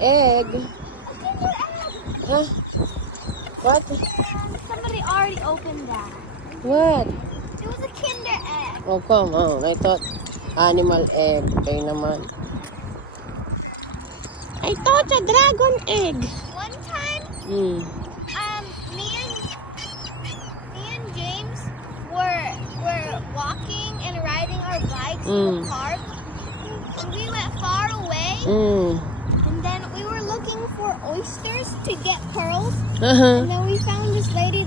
egg. Huh? What? Somebody already opened that. What? It was a Kinder egg. Oh, come on. I thought animal egg. Kayo naman. I thought a dragon egg. One time, Hmm. me and James were walking and riding our bikes in the park. And we went far away, and then we were looking for oysters to get pearls. Uh-huh. And then we found this lady